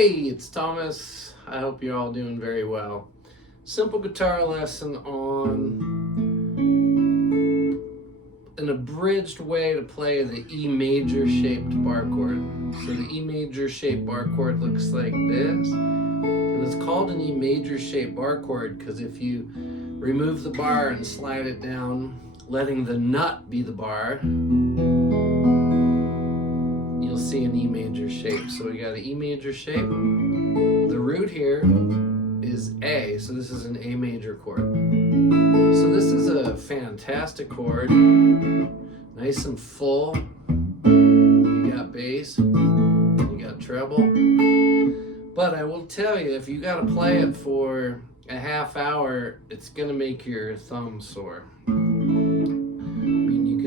Hey, it's Thomas. I hope you're all doing very well. Simple guitar lesson on an abridged way to play the E major shaped bar chord. So the E major shaped bar chord looks like this. And it's called an E major shaped bar chord because if you remove the bar and slide it down, letting the nut be the bar, you'll see an E major shape. So we got an E major shape. The root here is A, so this is an A major chord. So this is a fantastic chord, nice and full. You got bass, you got treble. But I will tell you, if you got to play it for a half hour, it's going to make your thumb sore.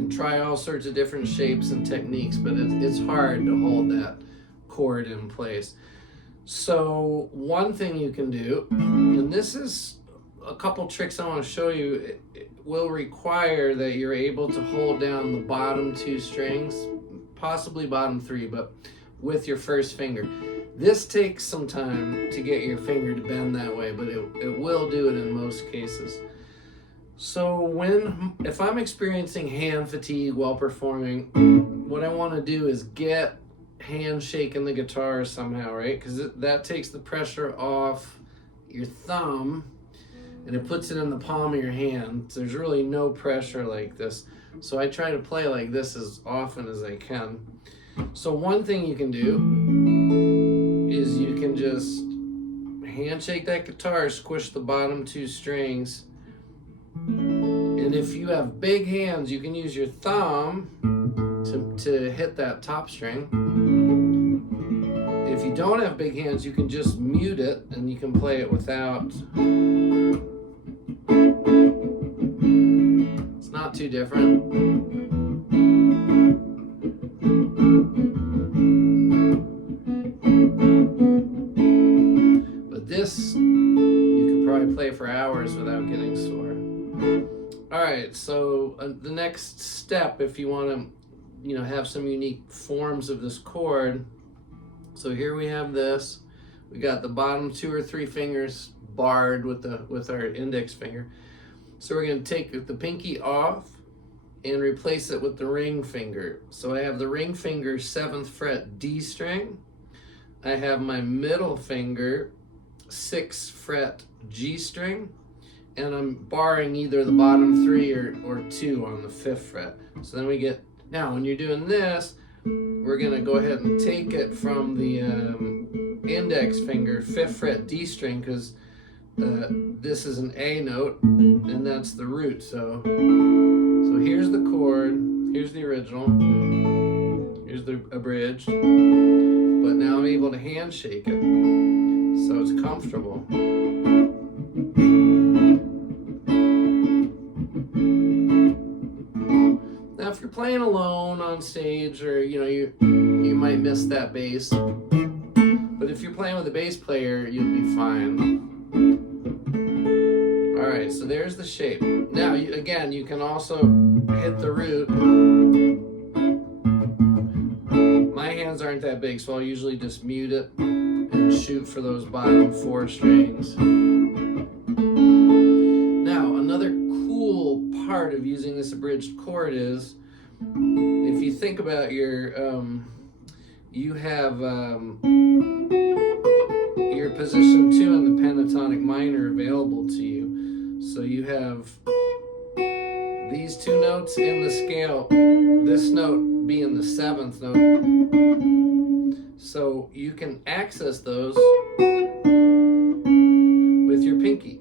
Try all sorts of different shapes and techniques, but it's hard to hold that chord in place. So one thing you can do, and this is a couple tricks I want to show you, it will require that you're able to hold down the bottom two strings, possibly bottom three, but with your first finger. This takes some time to get your finger to bend that way, but it will do it in most cases. So if I'm experiencing hand fatigue while performing, what I want to do is get hand shaking the guitar somehow, right? Because that takes the pressure off your thumb and it puts it in the palm of your hand. There's really no pressure like this. So I try to play like this as often as I can. So one thing you can do is you can just hand shake that guitar, squish the bottom two strings. And if you have big hands, you can use your thumb to hit that top string. If you don't have big hands, you can just mute it and you can play it without. It's not too different. But this, you can probably play for hours without getting sore. Alright, so the next step, if you want to, have some unique forms of this chord. So here we have this. We got the bottom two or three fingers barred with our index finger. So we're going to take the pinky off and replace it with the ring finger. So I have the ring finger 7th fret D string. I have my middle finger 6th fret G string. And I'm barring either the bottom three or two on the 5th fret. So then we get, now when you're doing this, we're gonna go ahead and take it from the index finger, 5th fret D string, because this is an A note, and that's the root. So here's the chord, here's the original, here's the abridged, but now I'm able to hand shake it, so it's comfortable. Now, if you're playing alone on stage, or you might miss that bass, but if you're playing with a bass player, you'll be fine. All right, so there's the shape. Now, again, you can also hit the root. My hands aren't that big, so I'll usually just mute it and shoot for those bottom four strings. Now, another cool part of using this abridged chord is, if you think about you have your position 2 in the pentatonic minor available to you. So you have these two notes in the scale, this note being the 7th note. So you can access those with your pinky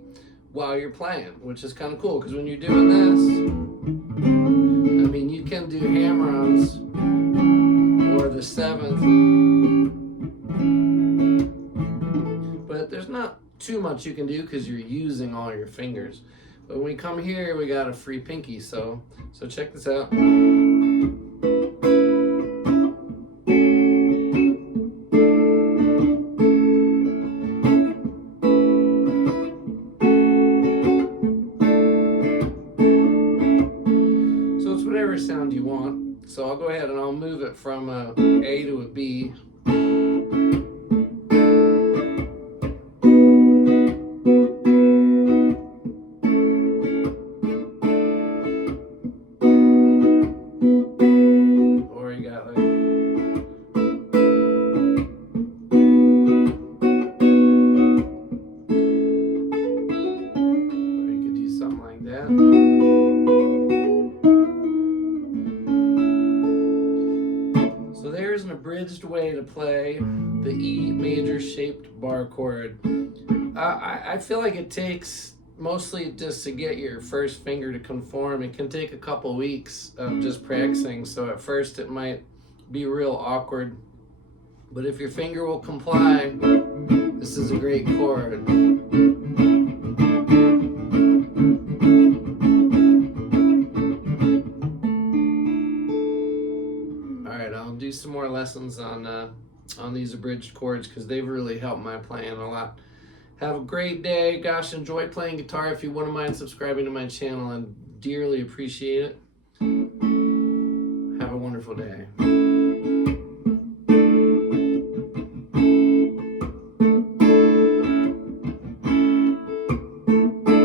while you're playing, which is kind of cool, because when you're doing this, you can do hammer-ons or the 7th, but there's not too much you can do because you're using all your fingers. But when we come here, we got a free pinky, so check this out. Whatever sound you want. So I'll go ahead and I'll move it from a A to a B. abridged way to play the E major shaped bar chord. I feel like it takes mostly just to get your first finger to conform. It can take a couple weeks of just practicing, so at first it might be real awkward. But if your finger will comply, this is a great chord. Alright, I'll do some more lessons on these abridged chords because they've really helped my playing a lot. Have a great day. Gosh, enjoy playing guitar. If you wouldn't mind subscribing to my channel, I'd dearly appreciate it. Have a wonderful day.